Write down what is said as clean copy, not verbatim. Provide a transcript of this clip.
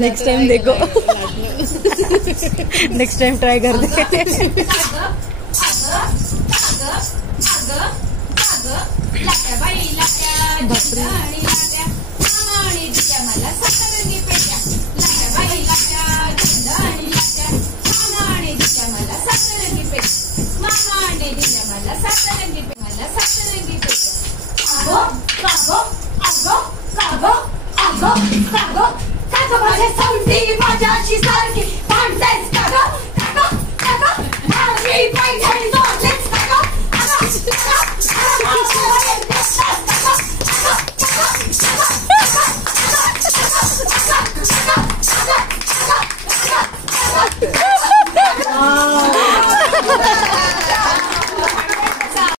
Next time देखो, next time try कर दे. माझ्या संधी माझ्याशी सारखी